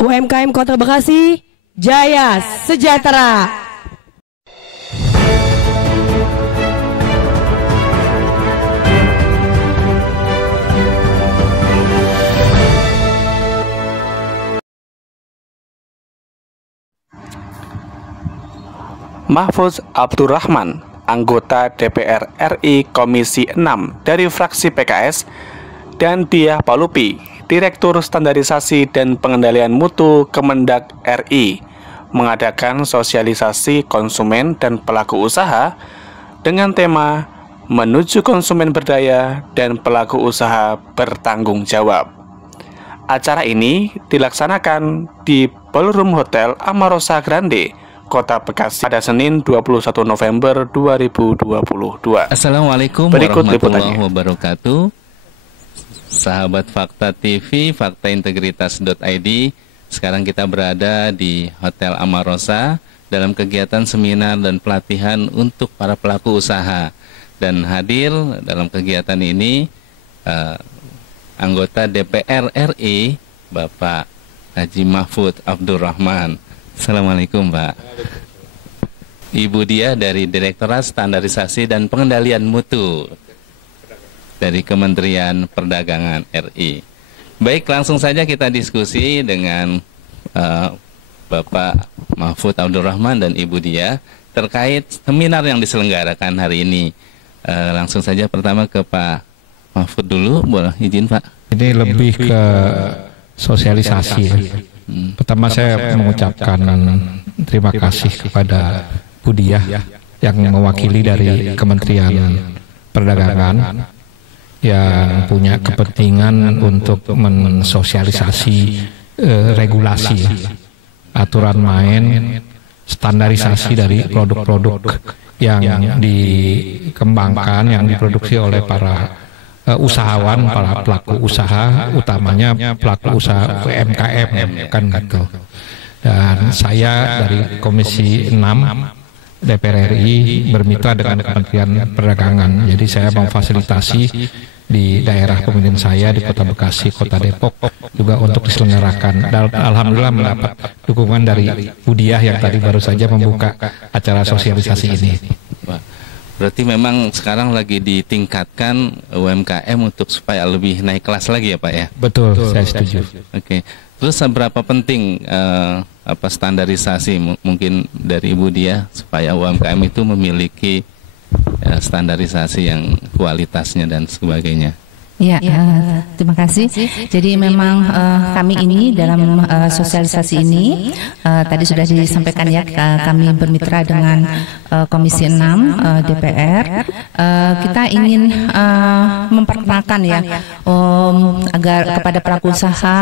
UMKM Kota Bekasi, Jaya Sejahtera. Mahfudz Abdurrahman, anggota DPR RI Komisi 6 dari fraksi PKS, dan Diah Palupi, Direktur Standarisasi dan Pengendalian Mutu Kemendak RI, mengadakan sosialisasi konsumen dan pelaku usaha dengan tema Menuju Konsumen Berdaya dan Pelaku Usaha Bertanggung Jawab. Acara ini dilaksanakan di Ballroom Hotel Amarosa Grande, Kota Bekasi pada Senin 21 November 2022. Assalamualaikum warahmatullahi wabarakatuh. Sahabat Fakta TV, faktaintegritas.id. Sekarang kita berada di Hotel Amarosa dalam kegiatan seminar dan pelatihan untuk para pelaku usaha. Dan hadir dalam kegiatan ini anggota DPR RI Bapak Haji Mahfudz Abdurrahman. Assalamualaikum Pak. Ibu Diah dari Direktorat Standarisasi dan Pengendalian Mutu dari Kementerian Perdagangan RI. Baik, langsung saja kita diskusi dengan Bapak Mahfudz Abdurrahman dan Ibu Diah terkait seminar yang diselenggarakan hari ini. Langsung saja pertama ke Pak Mahfudz dulu, boleh izin Pak? Ini lebih ke sosialisasi ya. Pertama saya mengucapkan terima kasih kepada Bu Diah yang mewakili dari Kementerian Perdagangan yang punya kepentingan untuk mensosialisasi regulasi, aturan main, standarisasi dari produk-produk yang dikembangkan, yang diproduksi oleh para usahawan, para pelaku usaha, utamanya pelaku usaha UMKM kan gitu. Dan saya dari Komisi 6 DPR RI bermitra dengan Kementerian Perdagangan. Jadi saya memfasilitasi di daerah pemilihan saya di Kota Bekasi, Kota Depok juga untuk diselenggarakan. Dan alhamdulillah mendapat dukungan dari Bu Diah yang tadi baru saja membuka acara sosialisasi ini. Berarti memang sekarang lagi ditingkatkan UMKM untuk supaya lebih naik kelas lagi ya Pak ya? Betul, saya setuju. Oke. Terus seberapa penting standarisasi mungkin dari Ibu Diah supaya UMKM itu memiliki standarisasi yang kualitasnya dan sebagainya? Ya, terima kasih. Jadi memang kami ini dalam sosialisasi ini tadi sudah disampaikan ya, kami bermitra dengan Komisi 6 DPR. Kita ingin memperkenalkan ya agar kepada pelaku usaha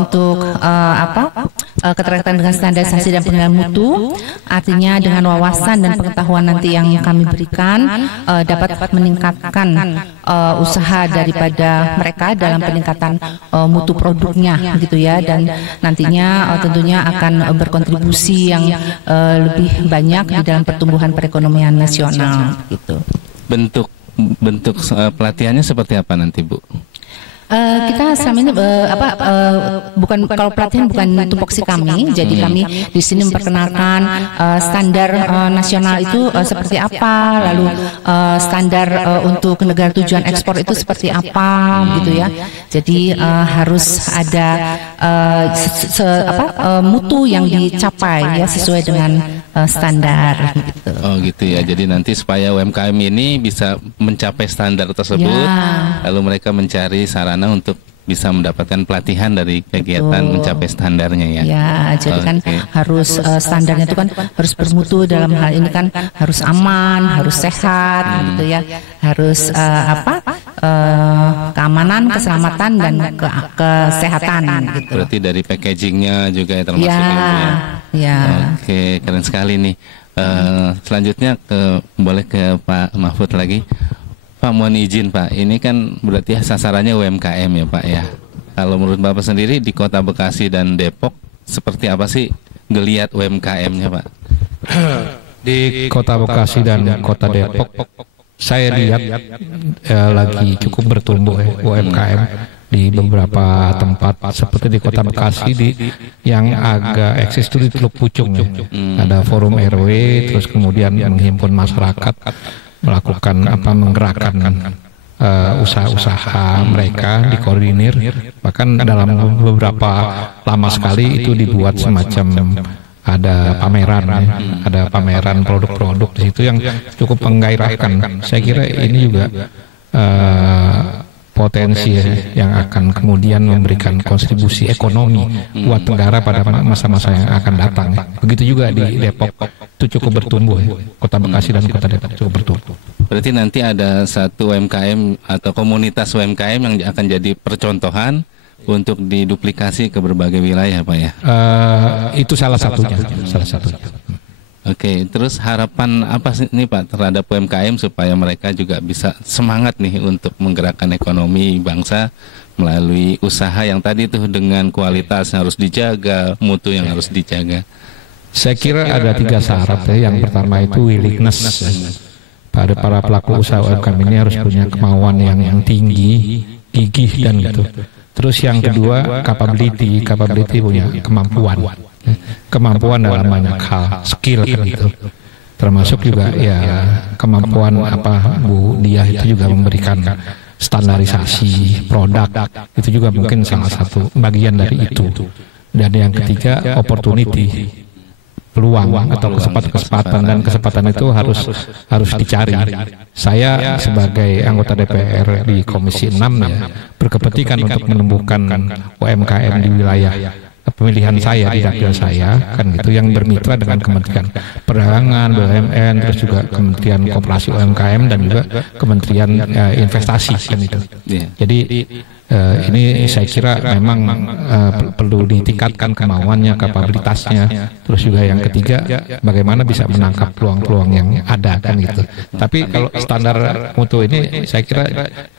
untuk keterkaitan dengan standarisasi dan penilaian mutu, artinya dengan wawasan dan pengetahuan nanti yang kami berikan dapat meningkatkan usaha daripada mereka dalam peningkatan mutu produknya gitu ya, dan nantinya tentunya akan berkontribusi yang lebih banyak di dalam pertumbuhan perekonomian nasional gitu. Bentuk pelatihannya seperti apa nanti Bu? Kita selama ini bukan, kalau pelatihan bukan tupoksi kami, jadi kami di sini memperkenalkan standar nasional itu seperti apa, lalu standar untuk negara tujuan ekspor itu seperti apa gitu ya. Jadi harus ada mutu yang dicapai ya sesuai dengan standar gitu. Oh gitu ya. Jadi nanti supaya UMKM ini bisa mencapai standar tersebut, ya, lalu mereka mencari sarana untuk bisa mendapatkan pelatihan dari kegiatan mencapai standarnya ya. Ya, jadi kan harus standarnya itu kan harus bermutu, dalam hal ini kan harus aman, harus sehat gitu ya. Harus keamanan, keselamatan dan kesehatan gitu. Berarti dari packagingnya juga ya termasuk ya, itu ya. Ya. Oke, keren sekali nih. Selanjutnya boleh ke Pak Mahfudz lagi. Pak, mohon izin Pak, ini kan berarti sasarannya UMKM ya Pak ya. Kalau menurut Bapak sendiri di Kota Bekasi dan Depok seperti apa sih geliat UMKM-nya Pak? Di Kota Bekasi dan Kota Depok saya lihat lagi cukup bertumbuh ya, UMKM. di beberapa tempat seperti di Kota Bekasi yang agak eksis itu di Teluk Pucung ya. Ada forum RW, terus kemudian menghimpun masyarakat, melakukan menggerakkan usaha-usaha mereka, dikoordinir, bahkan dalam beberapa lama sekali itu dibuat semacam ada pameran ya, ada pameran produk-produk di situ yang cukup menggairahkan. Saya kira ini juga potensi yang akan kemudian memberikan kontribusi ekonomi buat negara pada masa-masa yang akan datang. Begitu juga di Depok itu cukup bertumbuh, Kota Bekasi dan Kota Depok cukup bertumbuh. Berarti nanti ada satu UMKM atau komunitas UMKM yang akan jadi percontohan untuk diduplikasi ke berbagai wilayah, Pak ya? Itu salah satunya. Oke, terus harapan apa sih nih Pak terhadap UMKM supaya mereka juga bisa semangat nih untuk menggerakkan ekonomi bangsa melalui usaha yang tadi tuh dengan kualitas yang harus dijaga, mutu yang harus dijaga? Saya kira ada 3 syarat ya. Yang pertama itu willingness. Pada para pelaku usaha UMKM ini harus punya kemauan yang tinggi, gigih dan gitu. Terus yang kedua capability punya kemampuan dalam banyak hal, skill kan gitu. Termasuk juga ya kemampuan Bu Diah itu juga memberikan standarisasi produk, itu juga mungkin salah satu bagian dari itu. Dan yang ketiga opportunity, peluang atau kesempatan, dan kesempatan itu harus dicari. Saya sebagai anggota DPR di Komisi 6 ya berkepentingan untuk menumbuhkan UMKM di wilayah pemilihan saya, di dapil saya kan gitu, yang bermitra dengan Kementerian Perdagangan, BUMN, terus juga Kementerian Koperasi UMKM dan juga Kementerian Investasi kan itu. Jadi ini saya kira memang perlu ditingkatkan kemauannya, kapabilitasnya. Terus juga yang ketiga, bagaimana bisa menangkap peluang-peluang yang ada kan gitu. Tapi kalau standar mutu ini saya kira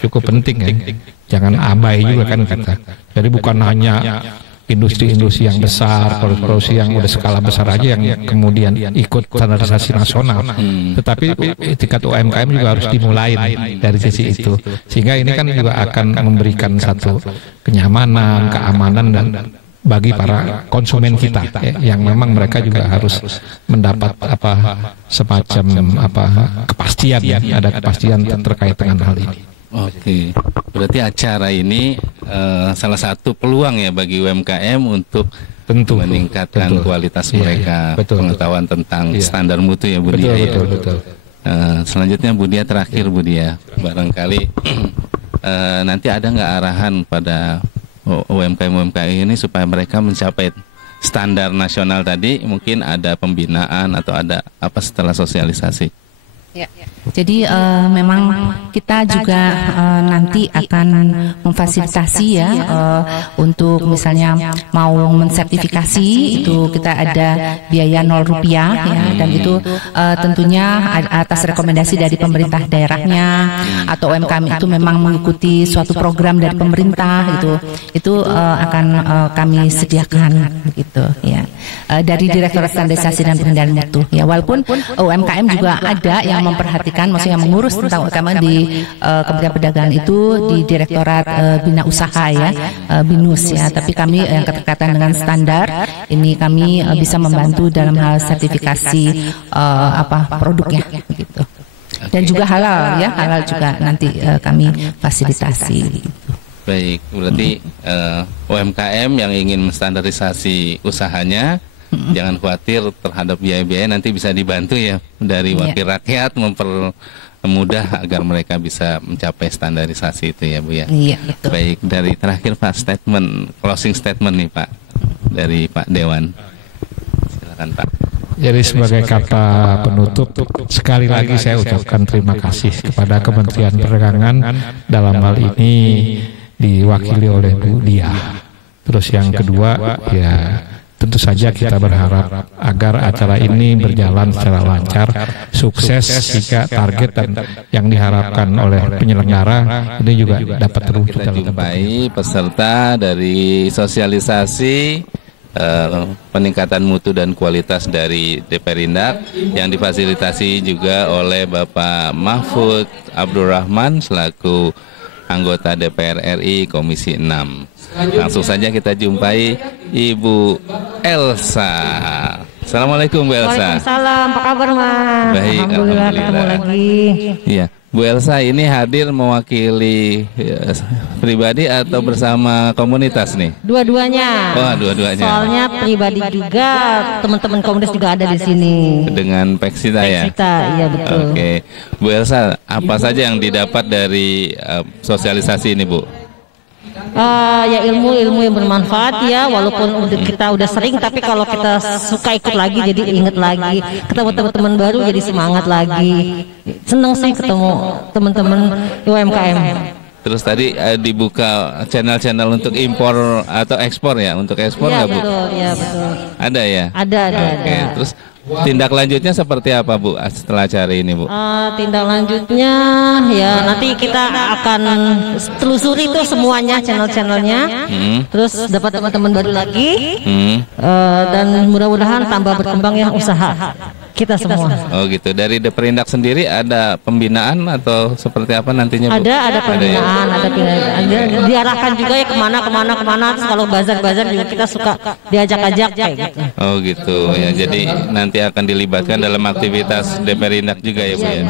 cukup penting ya. Jangan abai juga kan kata. Jadi bukan hanya industri-industri yang besar, produksi yang udah skala besar aja yang kemudian ikut standarisasi nasional. Tetapi tingkat UMKM juga harus dimulai dari sisi itu. Sehingga ini kan juga akan memberikan satu kenyamanan, keamanan dan bagi para konsumen kita yang memang mereka juga harus mendapat semacam kepastian ya, ada kepastian terkait dengan hal ini. Oke, berarti acara ini salah satu peluang ya bagi UMKM untuk meningkatkan kualitas mereka, pengetahuan tentang standar mutu ya Bu Dia. Betul. Selanjutnya Bu Dia, terakhir Bu Dia, barangkali nanti ada nggak arahan pada UMKM ini supaya mereka mencapai standar nasional tadi? Mungkin ada pembinaan atau ada apa setelah sosialisasi? Ya. Jadi memang kita juga nanti akan memfasilitasi ya untuk misalnya mau mensertifikasi itu kita ada biaya Rp0 ya, dan itu tentunya atas rekomendasi dari pemerintah daerahnya atau UMKM itu memang mengikuti suatu program dari pemerintah itu akan kami sediakan begitu ya, dari Direktorat Standarisasi dan Pengendalian Mutu ya. Walaupun UMKM juga ada yang memperhatikan, maksudnya mengurus tentang UMKM di Kementerian Perdagangan itu di Direktorat Bina Usaha ya, BINUS ya. Tapi kami yang keterkaitan dengan standar ini kami bisa membantu dalam hal sertifikasi produknya gitu. Dan juga halal ya, halal juga nanti kami fasilitasi. Baik, berarti UMKM yang ingin menstandarisasi usahanya jangan khawatir terhadap biaya-biaya, nanti bisa dibantu ya dari wakil rakyat mempermudah agar mereka bisa mencapai standarisasi itu ya Bu ya. Iya, betul. Baik, dari terakhir Pak, closing statement nih Pak dari Pak Dewan. Silakan Pak. Jadi sebagai kata penutup, sekali lagi saya ucapkan terima kasih kepada Kementerian Perdagangan dalam hal ini diwakili oleh Bu Diah. Terus yang kedua ya tentu saja kita berharap agar acara ini berjalan secara lancar, sukses, sehingga target dan yang diharapkan oleh penyelenggara ini juga dapat terwujud. Kita jumpai peserta dari sosialisasi peningkatan mutu dan kualitas dari Deperindak yang difasilitasi juga oleh Bapak Mahfud Abdurrahman selaku anggota DPR RI Komisi 6. Langsung saja kita jumpai Ibu Elsa. Assalamualaikum Bu Elsa. Waalaikumsalam, apa kabar Mas? Baik, Alhamdulillah ketemu lagi. Iya, Bu Elsa ini hadir mewakili pribadi atau bersama komunitas nih? Dua-duanya. Oh, dua-duanya. Soalnya pribadi juga, teman-teman komunitas juga ada di sini. Dengan Peksita ya? Peksita, iya betul. Oke, Bu Elsa, apa saja yang didapat dari sosialisasi ini, Bu? Ya ilmu yang bermanfaat ya, walaupun kita udah sering, tapi kalau kita suka ikut lagi jadi inget lagi, ketemu teman-teman baru jadi semangat lagi. Seneng sih ketemu teman-teman UMKM. Terus tadi dibuka channel-channel untuk impor atau ekspor ya? Untuk ekspor nggak Bu? Betul, ya betul. Ada ya? Ada. Oke, terus tindak lanjutnya seperti apa Bu setelah acara ini Bu? Tindak lanjutnya ya nanti kita akan telusuri tuh semuanya channel-channelnya, terus dapat teman-teman baru lagi, dan mudah-mudahan tambah berkembang ya usaha kita semua. Oh gitu. Dari Deperindak sendiri ada pembinaan atau seperti apa nantinya Bu? Ada pembinaan, ada diarahkan juga ya kemana. Terus kalau bazar juga kita suka diajak-ajak kayak gitu. Oh gitu ya. Jadi nanti akan dilibatkan dalam aktivitas Deperindak juga ya Bu ya.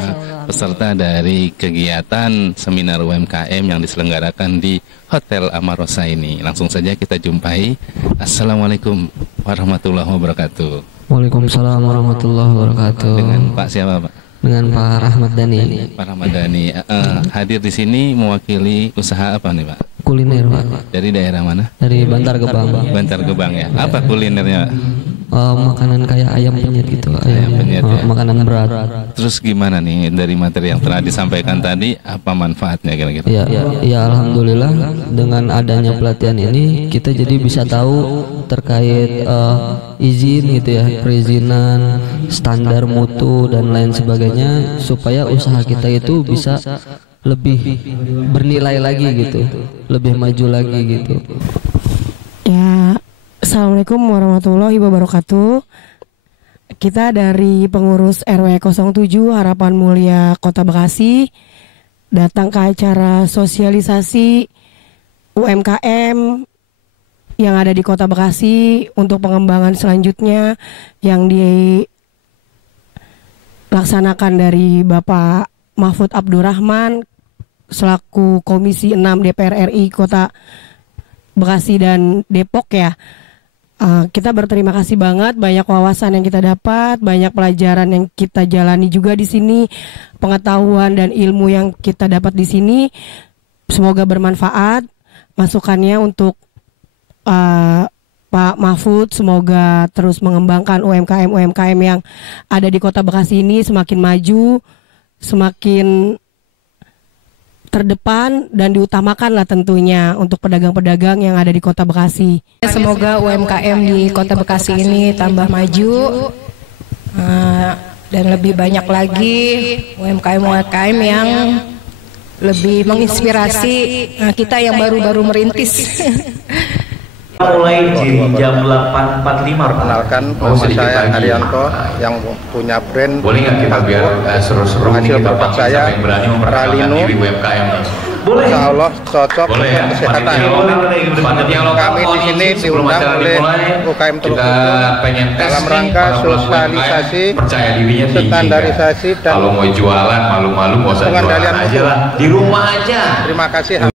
Peserta dari kegiatan seminar UMKM yang diselenggarakan di Hotel Amarosa ini. Langsung saja kita jumpai. Assalamualaikum warahmatullahi wabarakatuh. Waalaikumsalam warahmatullahi wabarakatuh. Dengan Pak siapa Pak? Dengan Pak Rahmat Dhani. Pak Rahmat Dhani. Hadir di sini mewakili usaha apa nih Pak? Kuliner Pak. Dari daerah mana? Dari Bantar Gebang. Bantar Gebang ya. Apa kulinernya? Makanan kayak ayam penyet gitu. Ayam penyet ya. Makanan berat. Terus gimana nih dari materi yang telah disampaikan tadi? Apa manfaatnya kira-kira? Ya alhamdulillah dengan adanya pelatihan ini kita jadi bisa tahu terkait izin gitu ya, perizinan, standar mutu dan lain sebagainya supaya usaha kita itu bisa lebih bernilai lagi gitu, lebih maju lagi gitu. Ya, Assalamualaikum warahmatullahi wabarakatuh. Kita dari pengurus RW 07 Harapan Mulia Kota Bekasi datang ke acara sosialisasi UMKM yang ada di Kota Bekasi untuk pengembangan selanjutnya yang dilaksanakan dari Bapak Mahfud Abdurrahman selaku Komisi 6 DPR RI Kota Bekasi dan Depok ya. Kita berterima kasih banget, banyak wawasan yang kita dapat, banyak pelajaran yang kita jalani juga di sini, pengetahuan dan ilmu yang kita dapat di sini. Semoga bermanfaat masukannya untuk Pak Mahfud. Semoga terus mengembangkan UMKM yang ada di Kota Bekasi ini semakin maju, semakin terdepan dan diutamakan lah tentunya untuk pedagang-pedagang yang ada di Kota Bekasi. Semoga UMKM di Kota Bekasi ini tambah maju dan lebih banyak lagi UMKM yang lebih menginspirasi kita yang baru-baru merintis. Mulai di jam 8.45. Kenalkan, saya Haryanto yang punya brand. Boleh nggak kita biar seru-seru ini kita saya Ralino. Boleh. Insya Allah cocok untuk kesehatan. Kami di sini diundang oleh UKM Teluk dalam rangka sosialisasi, standarisasi dan kalau mau jualan malu-malu nggak usah jualan aja lah, di rumah aja. Terima kasih.